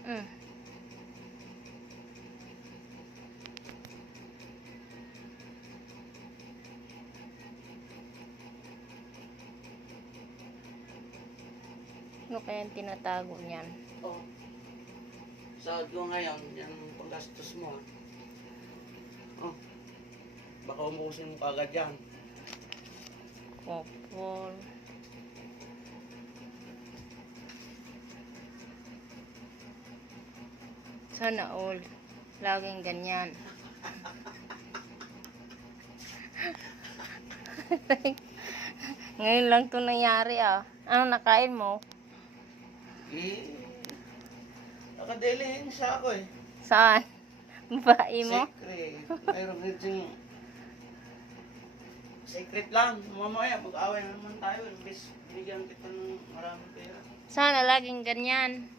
Mm. Ano kaya yung tinatago niyan? Oh. Sahod ko ngayon, yan ang panggastos mo. Oh. Baka umuusin mo kagad yan. Kopol. Sana all. Laging ganyan. Ngayon lang to nangyari ah. Ano nakain mo? Eh, nakadelihin siya ako eh. Saan? Babae mo? Secret. Mayroon din siyang secret lang. Mamaya, mag-away na naman tayo. Imbis binigyan kita ng maraming pera. Sana laging ganyan.